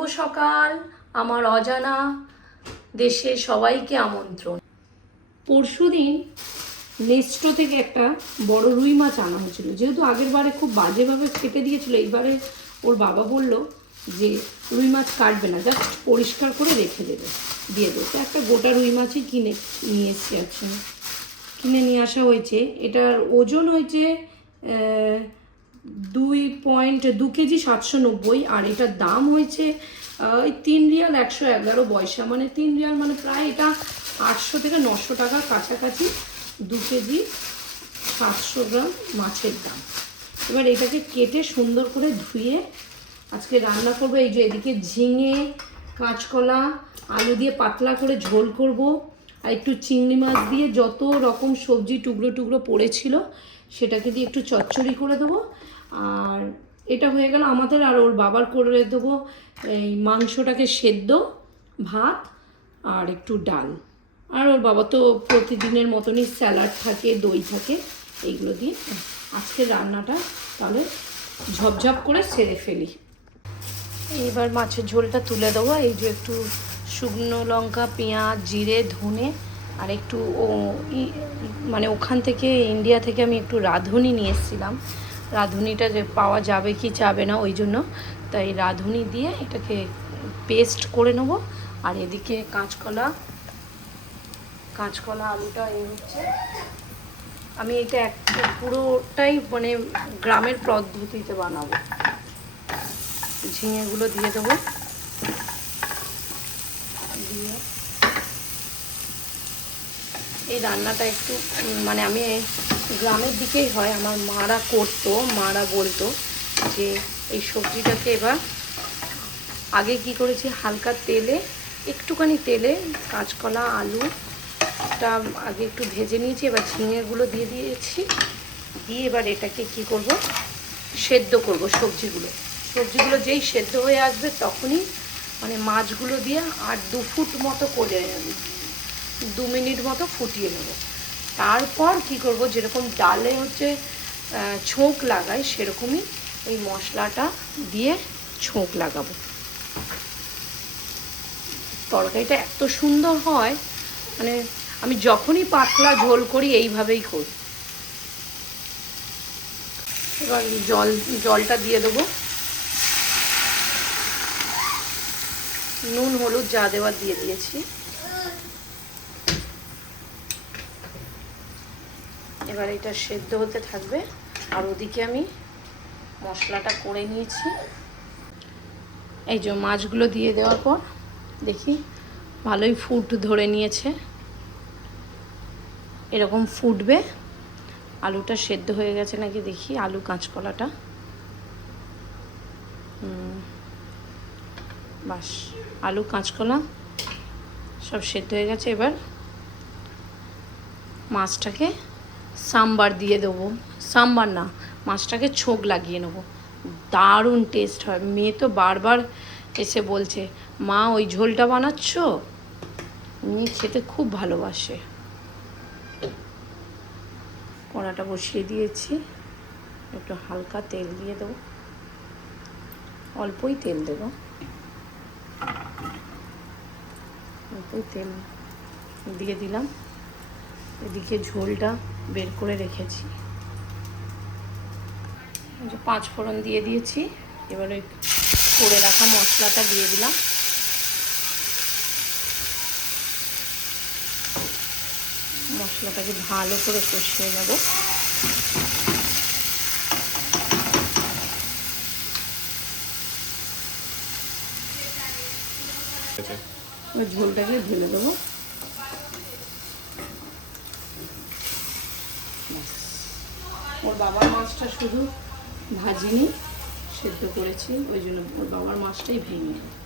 শুভ সকাল। আমার অজানা দেশে সবাইকে আমন্ত্রণ। পরশুদিন নেস্টো থেকে একটা বড় রুই মাছ আনা হয়েছিল। যেহেতু আগের বারে খুব বাজেভাবে কেটে দিয়েছিল, এইবারে ওর বাবা বলল যে রুই মাছ কাটবে না, জাস্ট পরিষ্কার করে রেখে দেবে, দিয়ে দেবে। তো একটা গোটা রুই মাছই কিনে নিয়ে এসছি। আজকে কিনে নিয়ে আসা হয়েছে। এটার ওজন হয়েছে 2 কেজি 790, আর এটার দাম হয়েছে ওই 3 রিয়াল 111 পয়সা, মানে 3 রিয়াল মানে প্রায় এটা 800 থেকে 900 টাকার কাছাকাছি 2 কেজি 700 গ্রাম মাছের দাম। এবার এটাকে কেটে সুন্দর করে ধুয়ে আজকে রান্না করবো। এই যে এদিকে ঝিঙে, কাঁচকলা, আলু দিয়ে পাতলা করে ঝোল করব, আর একটু চিংড়ি মাছ দিয়ে যত রকম সবজি টুকরো টুকরো পড়েছিল সেটাকে দিয়ে একটু চচ্চড়ি করে দেবো। আর এটা হয়ে গেল আমাদের। আর ওর বাবার করে দেবো এই মাংসটাকে সেদ্ধ, ভাত আর একটু ডাল। আর ওর বাবা তো প্রতিদিনের মতনই স্যালাড থাকে, দই থাকে, এইগুলো দিয়ে আজকে রান্নাটা তাহলে ঝপঝপ করে সেরে ফেলি। এবার মাছের ঝোলটা তুলে দেবো। এই যে একটু শুকনো লঙ্কা, পেঁয়াজ, জিরে, ধনে আর একটু মানে ওখান থেকে ইন্ডিয়া থেকে আমি একটু রাঁধুনি নিয়ে এসেছিলাম। রাঁধুনিটা যে পাওয়া যাবে কি যাবে না ওই জন্য, তাই রাঁধুনি দিয়ে এটাকে পেস্ট করে নেব। আর এদিকে কাঁচকলা আলুটা এই হচ্ছে। আমি এটা পুরোটাই মানে গ্রামের পদ্ধতিতে বানাবো। ঝিঙেগুলো দিয়ে দেবো, দিয়ে এই রান্নাটা একটু মানে আমি গ্রামের দিকেই হয়, আমার মারা বলতো যে এই সবজিটাকে এবার আগে কি করেছি, হালকা তেলে, একটুখানি তেলে কাঁচকলা আলুটা আগে একটু ভেজে নিয়েছি। এবার ঝিঙেগুলো দিয়ে দিয়েছি, দিয়ে এবার এটাকে কি করব, সেদ্ধ করব। সবজিগুলো যেই সেদ্ধ হয়ে আসবে তখনই মানে মাছগুলো দিয়ে আর 2 ফুট মতো করে 2 মিনিট মতো ফুটিয়ে নেব। তারপর কি করব, যেরকম ডালে হচ্ছে ছোঁক লাগাই সেরকমই এই মশলাটা দিয়ে ছোঁক লাগাবো। তরকারিটা এত সুন্দর হয়, মানে আমি যখনই পাতলা ঝোল করি এইভাবেই করি। এবার জলটা দিয়ে দেবো, নুন হলুদ যা দেওয়ার দিয়ে দিয়েছি। এবার এটা সেদ্ধ হতে থাকবে, আর ওদিকে আমি মশলাটা করে নিয়েছি। এই যে মাছগুলো দিয়ে দেওয়ার পর দেখি ভালোই ফুট ধরে নিয়েছে, এরকম ফুটবে। আলুটা সেদ্ধ হয়ে গেছে নাকি দেখি, আলু কাঁচকলাটা, বাস আলু কাঁচকলা সব সেদ্ধ হয়ে গেছে। এবার মাছটাকে সাম্বার দিয়ে দেবো, সাম্বার না, মাছটাকে ছোঁক লাগিয়ে নেবো। দারুণ টেস্ট হয়। মেয়ে তো বারবার এসে বলছে, মা ওই ঝোলটা বানাচ্ছ, মেয়ে খেতে খুব ভালোবাসে। কড়াটা বসিয়ে দিয়েছি, একটু হালকা তেল দিয়ে দেবো, অল্পই তেল দেবো, অল্পই তেল দিয়ে দিলাম। এদিকে ঝোলটা বের করে রেখেছি, যে 5 ফোড়ন দিয়ে দিয়েছি। এবার ওই করে রাখা মশলাটা দিয়ে দিলাম। মশলাটাকে ভালো করে কষিয়ে নেব। ওই ঝোলটাকে ঢেলে দেবো। ওর বাবার মাছটা শুধু ভাজিনি, সেদ্ধ করেছি, ওই জন্য ওর বাবার মাছটাই ভেঙে নেব।